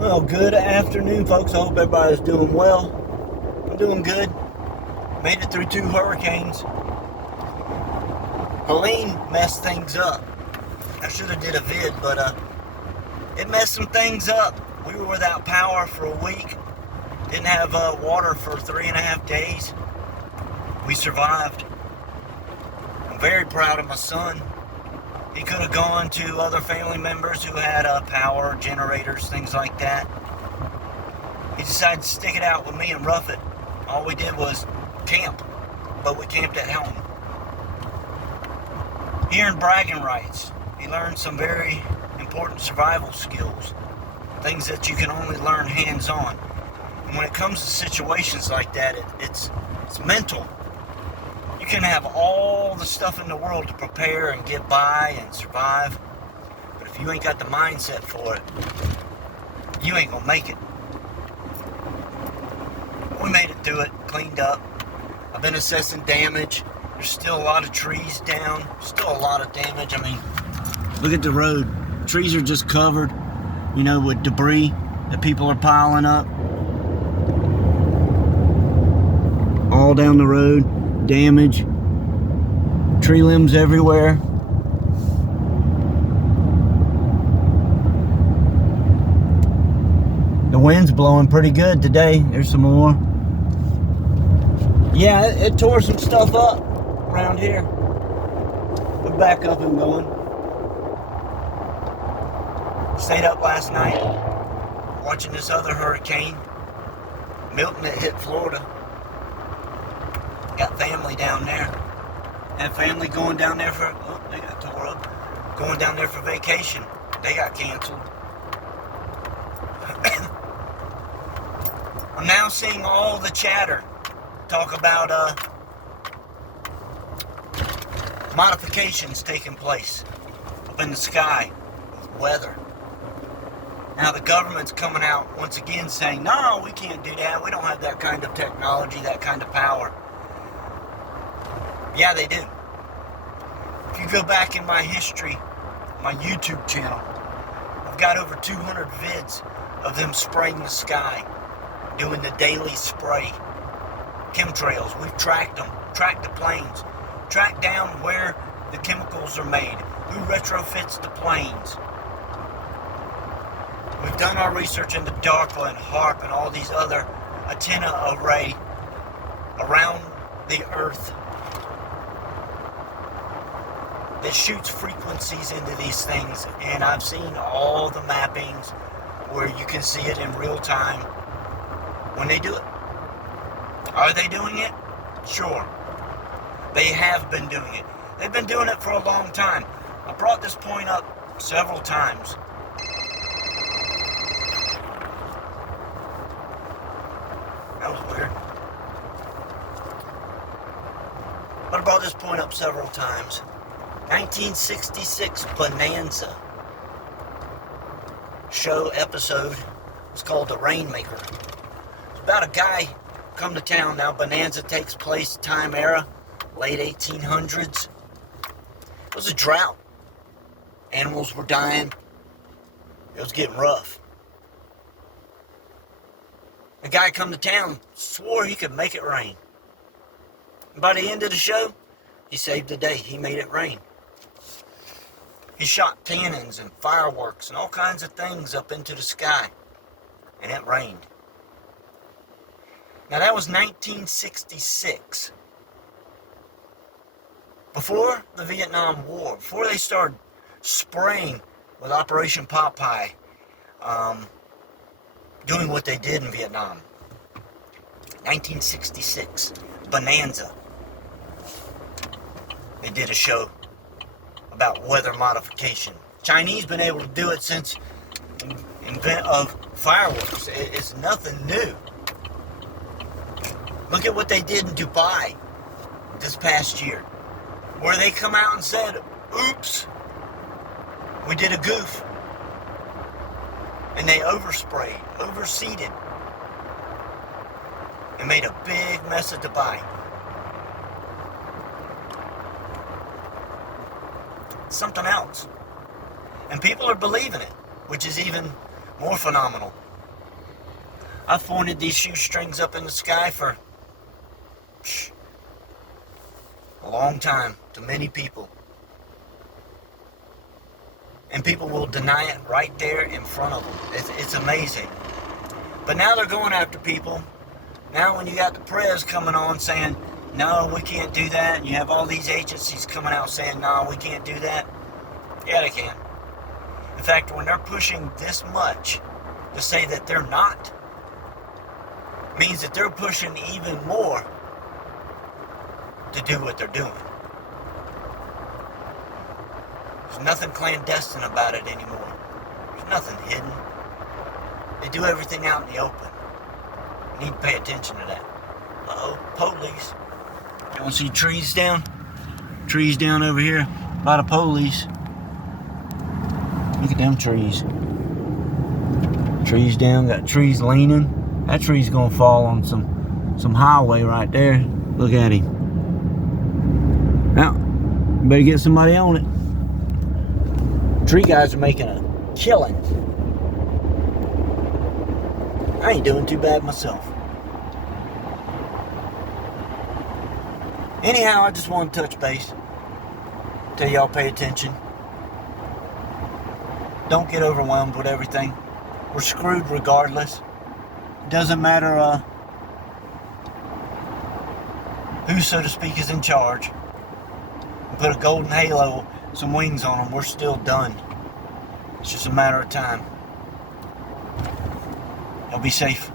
Well, good afternoon, folks. I hope everybody's doing well. I'm doing good. Made it through 2 hurricanes. Helene messed things up. I should have did a vid, but it messed some things up. We were without power for a week. Didn't have water for 3.5 days. We survived. I'm very proud of my son. He could have gone to other family members who had power, generators, things like that. He decided to stick it out with me and rough it. All we did was camp, but we camped at home. He earned bragging rights. He learned some very important survival skills, things that you can only learn hands-on. And when it comes to situations like that, it's mental. You can have all the stuff in the world to prepare and get by and survive, but if you ain't got the mindset for it, you ain't gonna make it. We made it through it, cleaned up. I've been assessing damage. There's still a lot of trees down, still a lot of damage. I mean, look at the road. Trees are just covered, with debris that people are piling up. All down the road. Damage, tree limbs everywhere. The wind's blowing pretty good today. There's some more. Yeah, it tore some stuff up around here. We're back up and going. Stayed up last night watching this other hurricane, Milton, that hit Florida. Got family down there. Had family going down there for, they got tore up. Going down there for vacation. They got canceled. I'm now seeing all the chatter talk about modifications taking place up in the sky with weather. Now the government's coming out once again saying, no, we can't do that. We don't have that kind of technology, that kind of power. Yeah, they do. If you go back in my history, my YouTube channel, I've got over 200 vids of them spraying the sky, doing the daily spray. Chemtrails, we've tracked them, tracked the planes, tracked down where the chemicals are made, who retrofits the planes. We've done our research into DARPA and HAARP and all these other antenna array around the Earth that shoots frequencies into these things, and I've seen all the mappings where you can see it in real time when they do it. Are they doing it? Sure. They have been doing it. They've been doing it for a long time. I brought this point up several times. That was weird. But I brought this point up several times. 1966 Bonanza show episode. It's called The Rainmaker. It's about a guy come to town. Now Bonanza takes place time era, late 1800s. It was a drought. Animals were dying. It was getting rough. A guy come to town, swore he could make it rain. And by the end of the show, he saved the day. He made it rain. He shot cannons and fireworks and all kinds of things up into the sky. And it rained. Now that was 1966. Before the Vietnam War, before they started spraying with Operation Popeye, doing what they did in Vietnam. 1966, Bonanza. They did a show about weather modification. Chinese been able to do it since invent of fireworks. It's nothing new. Look at what they did in Dubai this past year, where they come out and said, oops, we did a goof. And they oversprayed, overseeded, and made a big mess of Dubai. Something else. And people are believing it, which is even more phenomenal. I've pointed these shoestrings up in the sky for a long time to many people. And people will deny it right there in front of them. It's amazing. But now they're going after people. Now when you got the press coming on saying, no, we can't do that, and you have all these agencies coming out saying, no, we can't do that. Yeah, they can. In fact, when they're pushing this much to say that they're not, means that they're pushing even more to do what they're doing. There's nothing clandestine about it anymore. There's nothing hidden. They do everything out in the open. You need to pay attention to that. Uh-oh, police. You want to see trees down? Trees down over here. A lot of police. Look at them trees. Trees down, got trees leaning. That tree's gonna fall on some highway right there. Look at him. Now, you better get somebody on it. Tree guys are making a killing. I ain't doing too bad myself. Anyhow, I just want to touch base. Tell y'all pay attention. Don't get overwhelmed with everything. We're screwed regardless. It doesn't matter who, so to speak, is in charge. Put a golden halo, some wings on them, we're still done. It's just a matter of time. Y'all be safe.